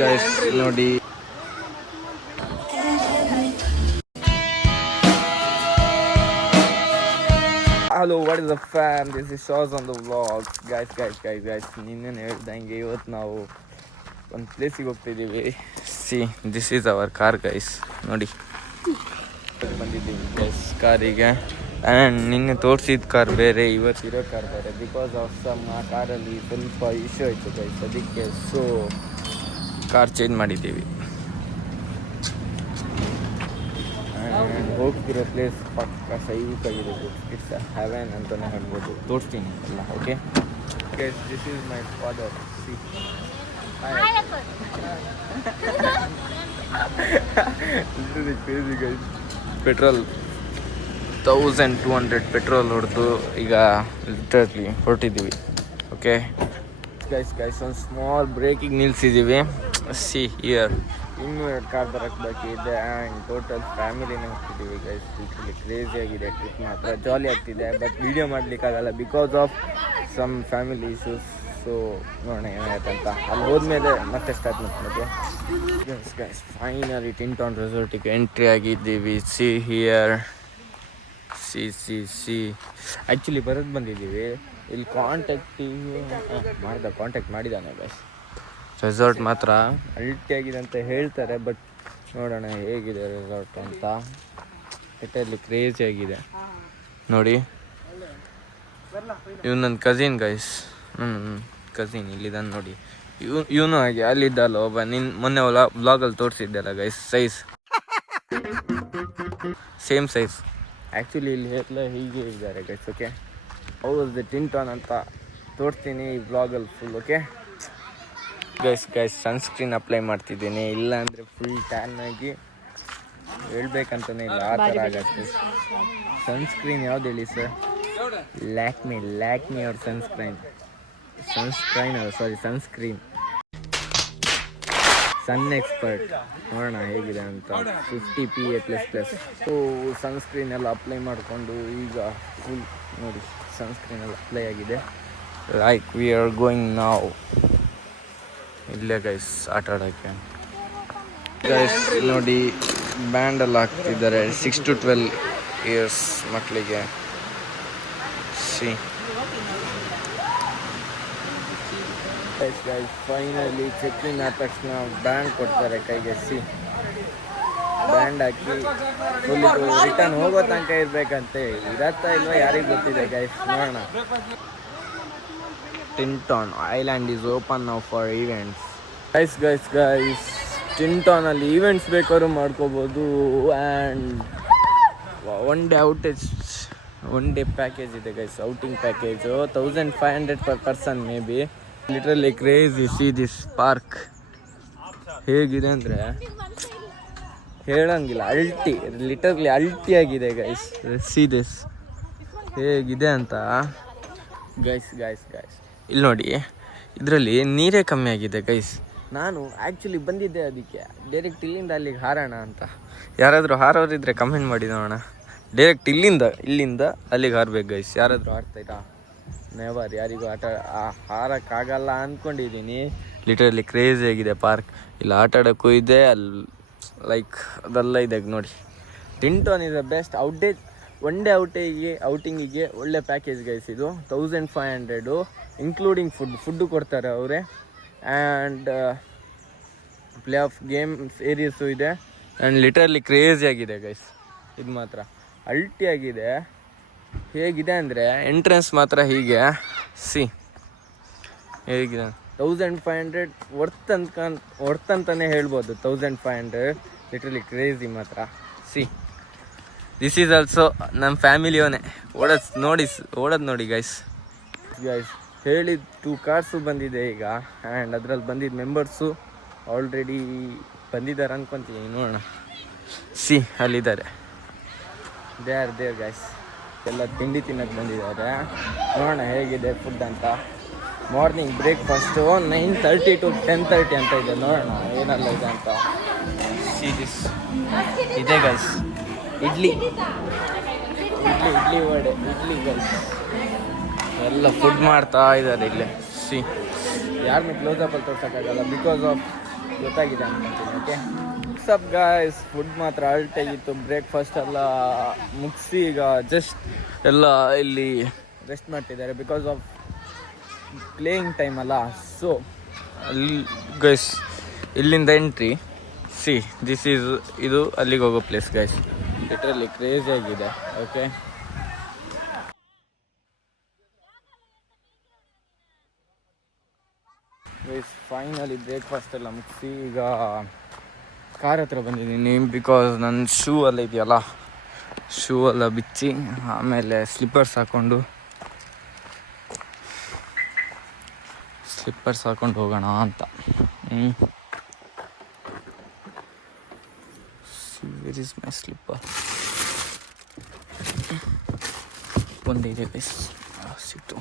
Guys ನೋಡಿ hello what is the fam, this is ಶಾಸ್ on the vlogs. Guys ನಿನ್ನೆ ಹೇಳ್ದಂಗೆ ಇವತ್ತು ನಾವು ಒಂದು ಪ್ಲೇಸಿಗೆ ಹೋಗ್ತಿದ್ದೀವಿ. See this is our car guys, ನೋಡಿ ಬಂದಿದ್ದೀವಿ ಗೈಸ್ ಕಾರಿಗೆ. ಆ್ಯಂಡ್ ನಿನ್ನೆ ತೋರಿಸಿದ ಕಾರ್ ಬೇರೆ, ಇವತ್ತಿರೋ ಕಾರ್ ಬೇರೆ. ಬಿಕಾಸ್ ಆಫ್ ಸಮ್ ಆ ಕಾರಲ್ಲಿ ಸ್ವಲ್ಪ ಇಶ್ಯೂ ಆಯಿತು ಗೈಸ್, ಅದಕ್ಕೆ ಸೊ ಕಾರ್ ಚೇಂಜ್ ಮಾಡಿದ್ದೀವಿ. ಆ್ಯಂಡ್ ಹೋಗ್ತಿರೋ ಪ್ಲೇಸ್ ಪಕ್ಕ ಸೈಕಾಗಿದೆ, ಇಟ್ಸ್ ಹೆವೆನ್ ಅಂತಲೇ ಹೇಳ್ಬೋದು. ತೋರಿಸ್ತೀನಿ ಎಲ್ಲ. Okay guys, this is my father. C crazy guys. Petrol 1200 petrol ಹೊಡೆದು ಈಗ ಲಿಟ್ರಲಿ ಹೊರಟಿದ್ದೀವಿ. ಓಕೆ ಗೈಸ್ ಒಂದು ಸ್ಮಾಲ್ ಬ್ರೇಕಿಗೆ ನಿಲ್ಸಿದ್ದೀವಿ. ಸಿ ಹಿಯರ್ ಇನ್ನೂ 2 ಕಾರ್ ಬರೋಕ್ಕೆ ಬಾಕಿ ಇದೆ. ಆ್ಯಂಡ್ ಟೋಟಲ್ ಫ್ಯಾಮಿಲಿನೇ ಹೋಗ್ತಿದ್ದೀವಿ ಗೈಸ್. ಲಿಟ್ರಲಿ ಕ್ರೇಜಿ ಆಗಿದೆ ಟ್ರಿಪ್, ಮಾತ್ರ ಜಾಲಿ ಆಗ್ತಿದೆ. ಬಟ್ ವೀಡಿಯೋ ಮಾಡಲಿಕ್ಕಾಗಲ್ಲ because of some family issues. So ನೋಡೋಣ ಏನಾಯ್ತಂತ. ಅಲ್ಲಿ ಹೋದ್ಮೇಲೆ ಮತ್ತೆ ಸ್ಟಾರ್ಟ್ ಮಾಡ್ತೀವಿ. ಗೈಸ್ ಫೈನಲಿ ಟಿಂಟಾನ್ ರೆಸಾರ್ಟಿಗೆ ಎಂಟ್ರಿ ಆಗಿದ್ದೀವಿ. ಸಿ ಹಿಯರ್, ಸಿ ಆ್ಯಕ್ಚುಲಿ ಬರೋದು ಬಂದಿದ್ದೀವಿ. ಇಲ್ಲಿ ಕಾಂಟ್ಯಾಕ್ಟ್ ಮಾಡಿದ್ದಾನೆ ಗೈಸ್. ರೆಸಾರ್ಟ್ ಮಾತ್ರ ಅಲ್ಟಿಯಾಗಿದೆ ಅಂತ ಹೇಳ್ತಾರೆ, ಬಟ್ ನೋಡೋಣ ಹೇಗಿದೆ ರೆಸಾರ್ಟ್ ಅಂತ. ಲಿಟರಲಿ ಕ್ರೇಜಿ ಆಗಿದೆ ನೋಡಿ. ಇವ್ ನನ್ನ ಕಸಿನ್ ಗೈಸ್, ಕಸಿನ್ ಇಲ್ಲಿದ್ದಾನೆ ನೋಡಿ. ಇವನು ಹಾಗೆ ಅಲ್ಲಿದ್ದಲ್ಲ ಒಬ್ಬ, ಮೊನ್ನೆ ವ್ಲಾಗಲ್ಲಿ ತೋರಿಸಿದ್ದೆಲ್ಲ guys. Size same size. Actually ಇಲ್ಲಿ ಎಲ್ಲ ಹೀಗೆ ಇದ್ದಾರೆ ಗೈಸ್. ಓಕೆ, ಹೌದು ಟಿಂಟಾನ್ ಅಂತ ತೋರಿಸ್ತೀನಿ ಈ ವ್ಲಾಗಲ್ಲಿ full. Okay guys sunscreen apply ಮಾಡ್ತಿದ್ದೀನಿ, ಇಲ್ಲ ಅಂದರೆ ಫುಲ್ ಟ್ಯಾನ್ ಆಗಿ ಹೇಳ್ಬೇಕಂತಲೇ ಇಲ್ಲ, ಆ ಥರ ಆಗತ್ತೆ. ಸನ್ಸ್ಕ್ರೀನ್ ಯಾವ್ದು ಹೇಳಿ ಸರ್? ಲ್ಯಾಕ್ಮಿ ಅವ್ರ ಸನ್ಸ್ಕ್ರೀನ್ ಸನ್ ಎಕ್ಸ್ಪರ್ಟ್. ನೋಡೋಣ ಹೇಗಿದೆ ಅಂತ. 50 PA++. ಸೊ ಸನ್ಸ್ಕ್ರೀನ್ ಎಲ್ಲ ಅಪ್ಲೈ ಮಾಡಿಕೊಂಡು ಈಗ ಫುಲ್ ನೋಡಿ ಸನ್ಸ್ಕ್ರೀನ್ ಎಲ್ಲ ಅಪ್ಲೈ ಆಗಿದೆ. ಲೈಕ್ ವಿ ಆರ್ ಗೋಯಿಂಗ್ ನಾವ್. ಇಲ್ಲೇ ಗೈಸ್ ಆಟ ಆಡೋಕ್ಕೆ ಗೈಸ್ ನೋಡಿ ಬ್ಯಾಂಡೆಲ್ಲ ಹಾಕ್ತಿದ್ದಾರೆ 6 to 12 ಇಯರ್ಸ್ ಮಕ್ಕಳಿಗೆ. ಸಿ ಗೈಸ್ ಫೈನಲಿ ಚೆಕ್ಕಿಂಗ್ ಆದ ತಕ್ಷಣ ಬ್ಯಾಂಡ್ ಕೊಡ್ತಾರೆ ಕೈಗೆ. ಸಿ ಬ್ಯಾಂಡ್ ಹಾಕಿ ಫುಲ್ ರಿಟರ್ನ್ ಹೋಗೋ ತನಕ ಇರಬೇಕಂತೆ. ಇರತ್ತಾ ಇಲ್ವಾ ಯಾರಿಗೆ ಗೊತ್ತಿದೆ ಗೈಸ್, ನೋಡೋಣ. Tintan island is open now for events. Guys ಟಿಂಟಾನಲ್ಲಿ ಈವೆಂಟ್ಸ್ ಬೇಕಾದ್ರೂ ಮಾಡ್ಕೋಬೋದು. ಆ್ಯಂಡ್ ಒನ್ ಡೇ ಪ್ಯಾಕೇಜ್ ಇದೆ guys, outing package 1500 per person may be. Literally crazy. See this park ಹೇಗಿದೆ ಅಂದರೆ ಹೇಳಂಗಿಲ್ಲ, ಲಿಟ್ರಲಿ ಅಲ್ಟಿ ಆಗಿದೆ ಗೈಸ್. ಸಿ ದಿಸ್ ಹೇಗಿದೆ ಅಂತ ಗೈಸ್. ಇಲ್ಲಿ ನೋಡಿ, ಇದರಲ್ಲಿ ನೀರೇ ಕಮ್ಮಿ ಆಗಿದೆ ಗೈಸ್. ನಾನು ಆ್ಯಕ್ಚುಲಿ ಬಂದಿದ್ದೆ ಅದಕ್ಕೆ ಡೈರೆಕ್ಟ್ ಇಲ್ಲಿಂದ ಅಲ್ಲಿಗೆ ಹಾರೋಣ ಅಂತ. ಯಾರಾದರೂ ಹಾರೋರಿದ್ರೆ ಕಮೆಂಟ್ ಮಾಡಿ ನೋಡೋಣ. ಡೈರೆಕ್ಟ್ ಇಲ್ಲಿಂದ ಅಲ್ಲಿಗೆ ಹಾರಬೇಕು ಗೈಸ್. ಯಾರಾದರೂ ಹಾರ್ತಾಯಿರಾ? ನೆವರ್. ಯಾರಿಗೂ ಹಾರಕ್ಕಾಗಲ್ಲ ಅಂದ್ಕೊಂಡಿದ್ದೀನಿ. ಲಿಟ್ರಲಿ ಕ್ರೇಜಿ ಆಗಿದೆ ಪಾರ್ಕ್. ಇಲ್ಲಿ ಆಟ ಆಡೋಕ್ಕೂ ಇದೆ, ಅಲ್ಲಿ ಲೈಕ್ ಅದೆಲ್ಲ ಇದೆ ನೋಡಿ. Tintan is the best one day ಔಟಿಂಗಿಗೆ ಒಳ್ಳೆ ಪ್ಯಾಕೇಜ್ ಗೈಸ್ ಇದು. 1500 ಇನ್ಕ್ಲೂಡಿಂಗ್ ಫುಡ್ಡು ಕೊಡ್ತಾರೆ ಅವರೇ. And play of games areas ಇದೆ. ಆ್ಯಂಡ್ ಲಿಟರ್ಲಿ ಕ್ರೇಜಿ ಆಗಿದೆ ಗೈಸ್. ಇದು ಮಾತ್ರ ಅಲ್ಟಿ ಆಗಿದೆ. ಹೇಗಿದೆ ಅಂದರೆ ಎಂಟ್ರೆನ್ಸ್ ಮಾತ್ರ ಹೀಗೆ. ಸಿ ಹೇಗಿದೆ, 1500 ವರ್ತ್ ಅಂತಲೇ ಹೇಳ್ಬೋದು. 1500 ಲಿಟ್ರಲಿ ಕ್ರೇಜಿ ಮಾತ್ರ. ಸಿ ದಿಸ್ ಈಸ್ ಆಲ್ಸೋ ನಮ್ಮ ಫ್ಯಾಮಿಲಿಯವನೇ ಓಡೋದು ನೋಡಿ ಗೈಸ್. ಹೇಳಿದ 2 ಕಾರ್ಸು ಬಂದಿದೆ ಈಗ. ಆ್ಯಂಡ್ ಅದರಲ್ಲಿ ಬಂದಿದ್ದ ಮೆಂಬರ್ಸು ಆಲ್ರೆಡಿ ಬಂದಿದ್ದಾರೆ ಅಂದ್ಕೊತೀನಿ. ನೋಡೋಣ. ಸಿ ಅಲ್ಲಿದ್ದಾರೆ, ದೇ ಆರ್ ದೇರ್ ಗೈಸ್. ಎಲ್ಲ ತಿಂಡಿ ತಿನ್ನೋಕ್ಕೆ ಬಂದಿದ್ದಾರೆ. ನೋಡೋಣ ಹೇಗಿದೆ ಫುಡ್ ಅಂತ. ಮಾರ್ನಿಂಗ್ ಬ್ರೇಕ್ಫಾಸ್ಟು 9:30 to 10:30 ಅಂತ ಇದೆ. ನೋಡೋಣ ಏನೆಲ್ಲ ಇದೆ ಅಂತ. ಸಿ ದಿಸ್ ಇದೆ ಗೈಸ್. ಇಡ್ಲಿ ವಡೆ ಗೈಸ್ ಎಲ್ಲ ಫುಡ್ ಮಾಡ್ತಾ ಇದ್ದಾರೆ ಇಲ್ಲೇ. ಸಿ ಯಾರನ್ನೂ ಕ್ಲೋಸಪ್ಪಲ್ಲಿ ತೋರ್ಸೋಕ್ಕಾಗಲ್ಲ ಬಿಕಾಸ್ ಆಫ್ ಗೊತ್ತಾಗಿದೆ ಅನ್ಕೊಂತೀನಿ. ಓಕೆ ಸಬ್ ಗಾಯ್ಸ್, ಫುಡ್ ಮಾತ್ರ ಅಲ್ಟಾಗಿತ್ತು. ಬ್ರೇಕ್ಫಾಸ್ಟ್ ಎಲ್ಲ ಮುಗಿಸಿ ಈಗ ಜಸ್ಟ್ ಎಲ್ಲ ಇಲ್ಲಿ ರೆಸ್ಟ್ ಮಾಡ್ತಿದ್ದಾರೆ ಬಿಕಾಸ್ ಆಫ್ ಪ್ಲೇಯಿಂಗ್ ಟೈಮ್ ಅಲ್ಲ. ಸೊ ಅಲ್ಲಿ ಗೈಸ್ ಇಲ್ಲಿಂದ ಎಂಟ್ರಿ ಸಿ ದಿಸ್ ಈಸ್ ಇದು ಅಲ್ಲಿಗೆ ಹೋಗೋ ಪ್ಲೇಸ್ ಗೈಸ್. ಲಿಟ್ರಲಿ ಕ್ರೇಜಿ ಆಗಿದೆ. ಓಕೆ ಗೈಸ್ ಫೈನಲಿ ಬ್ರೇಕ್ಫಾಸ್ಟ್ ಎಲ್ಲ ಮುಗಿಸಿ ಈಗ ಕಾರ್ ಹತ್ರ ಬಂದಿದ್ದೀನಿ ಬಿಕಾಸ್ ನನ್ನ ಶೂ ಎಲ್ಲ ಇದೆಯಲ್ಲ, ಶೂ ಎಲ್ಲ ಬಿಚ್ಚಿ ಆಮೇಲೆ ಸ್ಲಿಪ್ಪರ್ಸ್ ಹಾಕ್ಕೊಂಡು ಹೋಗೋಣ ಅಂತ. Where is my slipper? ಒಂದೇ ಇದೆ ಗೈಸ್, ಸಿಕ್ತು.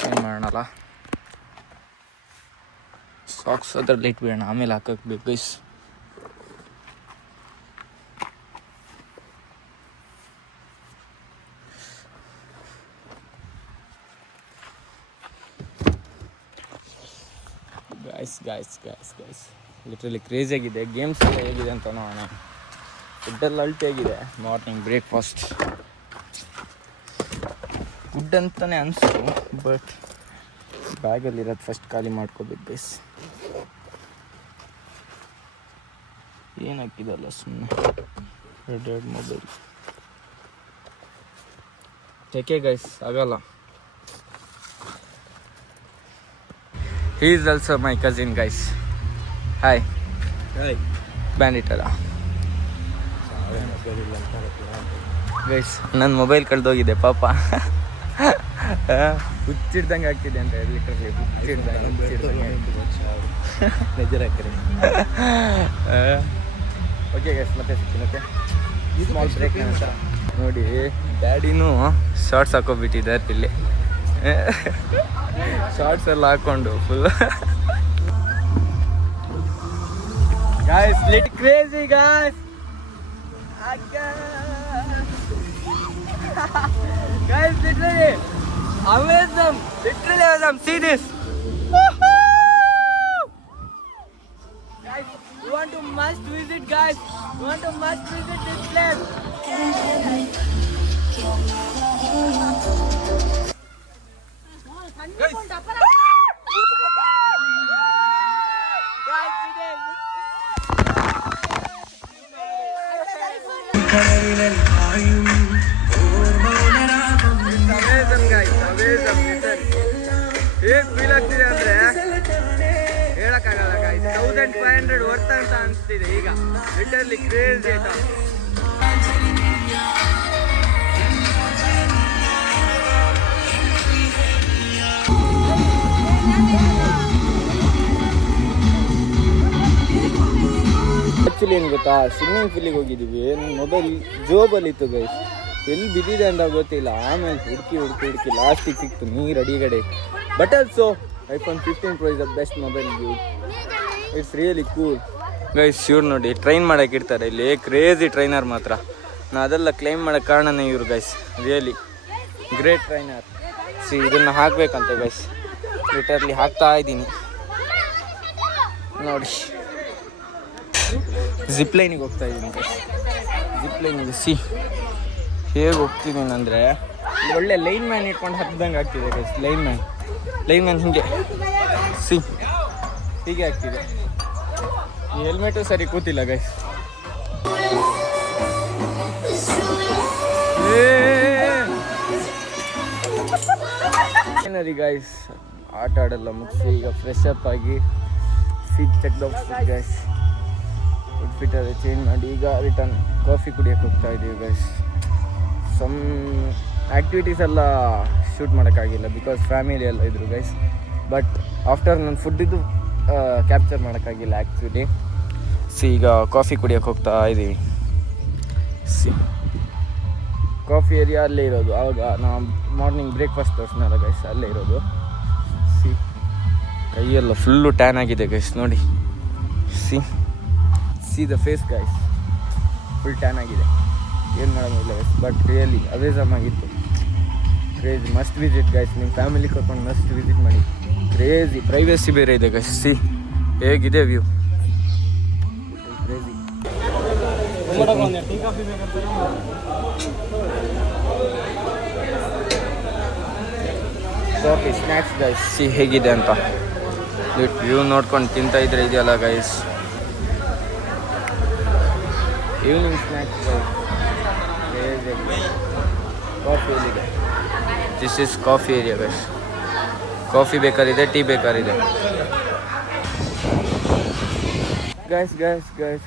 ಚೇಂಜ್ ಮಾಡೋಣಲ್ಲ, ಸಾಕ್ಸ್ ಅದ್ರಲ್ಲಿ ಇಟ್ಬಿಡೋಣ, ಆಮೇಲೆ ಹಾಕಕ್ಕೆ ಬೇಕು ಗೈಸ್. ಗೈಸ್ ಲಿಟ್ರಲಿ ಕ್ರೇಜಿ ಆಗಿದೆ. ಗೇಮ್ಸ್ ಎಲ್ಲ ಹೇಗಿದೆ ಅಂತ ನೋಡೋಣ. ಫುಡ್ಡೆಲ್ಲ ಅಲ್ಟಿಯಾಗಿದೆ. ಮಾರ್ನಿಂಗ್ ಬ್ರೇಕ್ಫಾಸ್ಟ್ ಫುಡ್ ಅಂತಲೇ ಅನಿಸ್ತು, ಬಟ್ ಬ್ಯಾಗಲ್ಲಿರೋದು ಫಸ್ಟ್ ಖಾಲಿ ಮಾಡ್ಕೋಬೇಕು ಗೈಸ್. ಏನು ಹಾಕಿದಲ್ಲ ಸುಮ್ಮನೆ ರೆಡ್ ಮೊಬೈಲ್ ಚೆಕೆ ಗೈಸ್, ಆಗಲ್ಲ. He is also my cousin guys. Hi. Hi. Bandit ಅಲ್ಲ ಗೈಸ್. ನನ್ನ ಮೊಬೈಲ್ ಕಳೆದೋಗಿದೆ ಪಾಪ. ಹುಚ್ಚಿಡ್ದಂಗೆ ಆಗ್ತಿದೆ ಅಂತ ಲಿಟ್ರಲಿ ಓಕೆ ಗೈಸ್, ಮತ್ತೆ ಸಿಗ್ತೀನಿ. ಓಕೆ ಸ್ಮಾಲ್ ಬ್ರೇಕ್ ಅಂತ ನೋಡಿ. ಡ್ಯಾಡಿನೂ ಶಾರ್ಟ್ಸ್ ಹಾಕೋಬಿಟ್ಟಿದ್ದಾರೆ ಇಲ್ಲಿ, ಶಾರ್ಟ್ಸ್ ಎಲ್ಲ ಹಾಕೊಂಡು full guys. Lit crazy guys, guys, literally amazing, literally awesome. See this, guys. You want to must visit, guys. You want to must visit this place. Guys, ಹೇಗೆ feel ಆಗ್ತಿದೆ ಅಂದರೆ ಹೇಳೋಕ್ಕಾಗಲ್ಲ guys. 1500 worth ಅಂತ ಅನಿಸ್ತಿದೆ ಈಗ. Literally crazy ಆಯ್ತಾ. Actually ಏನು ಗೊತ್ತಾ, ಸ್ವಿಮ್ಮಿಂಗ್ ಪೂಲಿಗೆ ಹೋಗಿದ್ದೀವಿ. ನನ್ನ ಮೊಬೈಲ್ ಜೋಬಲ್ಲಿತ್ತು ಗೈಸ್, ಎಲ್ಲಿ ಬಿದ್ದಿದೆ ಅಂತ ಗೊತ್ತಿಲ್ಲ. ಆಮೇಲೆ ಹುಡುಕಿ ಲಾಸ್ಟಿಗೆ ಸಿಕ್ತು ನೀರು ಅಡಿಗಡೆ. But also iPhone 15 Pro is the best mobile view. It's really cool. Guys ಇವ್ರು ನೋಡಿ ಟ್ರೈನ್ ಮಾಡೋಕೆ ಇರ್ತಾರೆ ಇಲ್ಲಿ, ಕ್ರೇಜಿ ಟ್ರೈನರ್ ಮಾತ್ರ. ನಾ ಅದೆಲ್ಲ ಕ್ಲೈಮ್ ಮಾಡೋಕ್ಕೆ ಕಾರಣನೇ ಇವರು guys. Really great trainer. C ಇದನ್ನು ಹಾಕಬೇಕಂತೆ ಗೈಸ್, ಲಿಟರ್ಲಿ ಹಾಕ್ತಾ ಇದ್ದೀನಿ ನೋಡಿ. ಜಿಪ್ ಲೈನಿಗೆ ಹೋಗ್ತಾ ಇದ್ದೀನಿ ಗೈಸ್. ಜಿಪ್ ಲೈನಿಗೆ ಸಿ ಹೇಗೆ ಹೋಗ್ತಿದ್ದೀನಿ ಅಂದರೆ ಒಳ್ಳೆ ಲೈನ್ ಮ್ಯಾನ್ ಇಟ್ಕೊಂಡು ಹತ್ತದಂಗೆ ಆಗ್ತಿದೆ ಗೈಸ್. ಲೈನ್ ಮ್ಯಾನ್ ಹಿಂಗೆ ಸಿ ಹೀಗೆ ಆಗ್ತಿದೆ. ಈ ಹೆಲ್ಮೆಟು ಸರಿ ಕೂತಿಲ್ಲ ಗೈಸ್. ಏನಾರಿ ಗೈಸ್, ಆಟ ಆಡೆಲ್ಲ ಮುಗಿಸಿ ಈಗ ಫ್ರೆಶ್ ಅಪ್ ಆಗಿ ಸೀಟ್ ಚೆಕ್ ಗೈಸ್. ಔಟ್ಫಿಟ್ ಎಲ್ಲ ಚೇಂಜ್ ಮಾಡಿ ಈಗ ರಿಟರ್ನ್ ಕಾಫಿ ಕುಡಿಯೋಕ್ಕೆ ಹೋಗ್ತಾ ಇದ್ದೀವಿ ಗೈಸ್. ಸಮ್ ಆ್ಯಕ್ಟಿವಿಟೀಸ್ ಎಲ್ಲ ಶೂಟ್ ಮಾಡೋಕ್ಕಾಗಿಲ್ಲ ಬಿಕಾಸ್ ಫ್ಯಾಮಿಲಿ ಎಲ್ಲ ಇದ್ರು ಗೈಸ್. ಬಟ್ ಆಫ್ಟರ್ ನನ್ನ ಫುಡ್ಡಿದ್ದು ಕ್ಯಾಪ್ಚರ್ ಮಾಡೋಕ್ಕಾಗಿಲ್ಲ ಆ್ಯಕ್ಚುಲಿ. ಸಿ ಈಗ ಕಾಫಿ ಕುಡಿಯೋಕ್ಕೆ ಹೋಗ್ತಾ ಇದ್ದೀವಿ. ಸಿ ಕಾಫಿ ಏರಿಯಾ ಅಲ್ಲೇ ಇರೋದು. ಆವಾಗ ನಾವು ಮಾರ್ನಿಂಗ್ ಬ್ರೇಕ್ಫಾಸ್ಟ್ ತೋರಿಸ್ನಲ್ಲ ಗೈಸ್, ಅಲ್ಲೇ ಇರೋದು. ಸಿ ಕೈಯೆಲ್ಲ ಫುಲ್ಲು ಟ್ಯಾನ್ ಆಗಿದೆ ಗೈಸ್ ನೋಡಿ. See the face guys, full tan ಆಗಿದೆ. ಏನು ಮಾಡೋಂಗಿಲ್ಲ ಗೈಸ್, ಬಟ್ ರಿಯಲಿ ಅವೇಸಮ್ ಆಗಿತ್ತು. Craze, must visit guys. ನಿಮ್ಮ ಫ್ಯಾಮಿಲಿ ಕರ್ಕೊಂಡು ಮಸ್ಟ್ ವಿಸಿಟ್ ಮಾಡಿ. ಕ್ರೇಜಿ ಪ್ರೈವೇಸಿ ಬೇರೆ ಇದೆ ಗೈಸ್. ಸಿ ಹೇಗಿದೆ view, crazy. Coffee snacks guys, see ಹೇಗಿದೆ ಅಂತ. ವ್ಯೂ ನೋಡ್ಕೊಂಡು ತಿಂತಾ ಇದ್ರೆ ಇದೆಯಲ್ಲ guys, evening snacks guys. Coffee ಎಲ್ಲಿದೆ? This is coffee area guys. Coffee ಬೇಕಾರಿದೆ, ಟೀ ಬೇಕಾರಿದೆ ಗೈಸ್.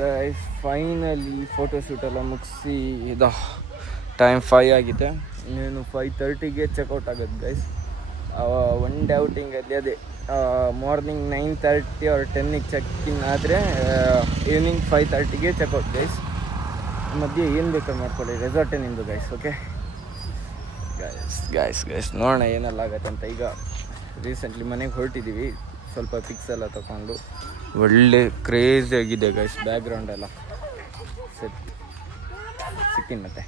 ಗೈಸ್ ಫೈನಲಿ ಫೋಟೋಶೂಟ್ ಎಲ್ಲ ಮುಗಿಸಿ ಇದು ಟೈಮ್ 5 ಆಗಿದೆ. ಇನ್ನೇನು 5:30ಗೆ ಚೆಕ್ಔಟ್ ಆಗುತ್ತೆ ಗೈಸ್. ಒನ್ ಡೇ ಔಟಿಂಗಲ್ಲಿ ಅದೇ ಮಾರ್ನಿಂಗ್ 9:30 or 10ಗೆ ಚೆಕ್-ಇನ್ ಆದರೆ ಈವ್ನಿಂಗ್ 5:30ಗೆ ಚೆಕ್ಔಟ್ ಗೈಸ್. ಮಧ್ಯೆ ಏನು ಬೇಕಾದ್ರೆ ಮಾಡ್ಕೊಳ್ಳಿ, ರೆಸಾರ್ಟೇ ನಿಮ್ಮದು ಗೈಸ್. ಓಕೆ ಗೈಸ್ ನೋಡೋಣ ಏನೆಲ್ಲ ಆಗತ್ತೆ ಅಂತ. ಈಗ ರೀಸೆಂಟ್ಲಿ ಮನೆಗೆ ಹೊರಟಿದ್ದೀವಿ, ಸ್ವಲ್ಪ ಪಿಕ್ಸ್ ಎಲ್ಲ ತಗೊಂಡು. ಒಳ್ಳೆ ಕ್ರೇಜಿ ಆಗಿದೆ ಗೈಸ್, ಬ್ಯಾಕ್ಗ್ರೌಂಡ್ ಎಲ್ಲ ಸೆಟ್. ಸಿಕ್ಕಿನ ಮತ್ತೆ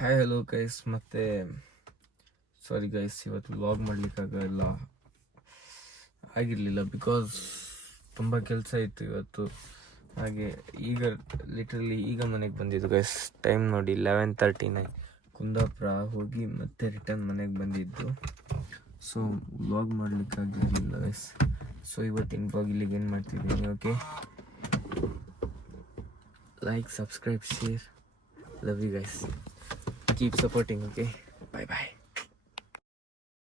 ಹಾಯ್ ಹಲೋ ಗೈಸ್. ಮತ್ತೆ ಸಾರಿ ಗೈಸ್, ಇವತ್ತು ವ್ಲಾಗ್ ಮಾಡಲಿಕ್ಕಾಗಲ್ಲ ಆಗಿರಲಿಲ್ಲ, ಬಿಕಾಸ್ ತುಂಬ ಕೆಲಸ ಇತ್ತು ಇವತ್ತು. ಹಾಗೆ ಈಗ ಲಿಟ್ರಲಿ ಈಗ ಮನೆಗೆ ಬಂದಿದ್ದು ಗೈಸ್. ಟೈಮ್ ನೋಡಿ 11:39. ಕುಂದಾಪುರ ಹೋಗಿ ಮತ್ತೆ ರಿಟರ್ನ್ ಮನೆಗೆ ಬಂದಿದ್ದು. ಸೊ ವ್ಲಾಗ್ ಮಾಡಲಿಕ್ಕಾಗಿರಲಿಲ್ಲ ಗೈಸ್. ಸೊ ಇವತ್ತಿನ ವ್ಲಾಗ್ ಇಲ್ಲಿಗೆ ಏನು ಮಾಡ್ತಿದ್ದೀನಿ. Okay, like, subscribe, share. Love you guys, keep supporting. Okay, bye bye.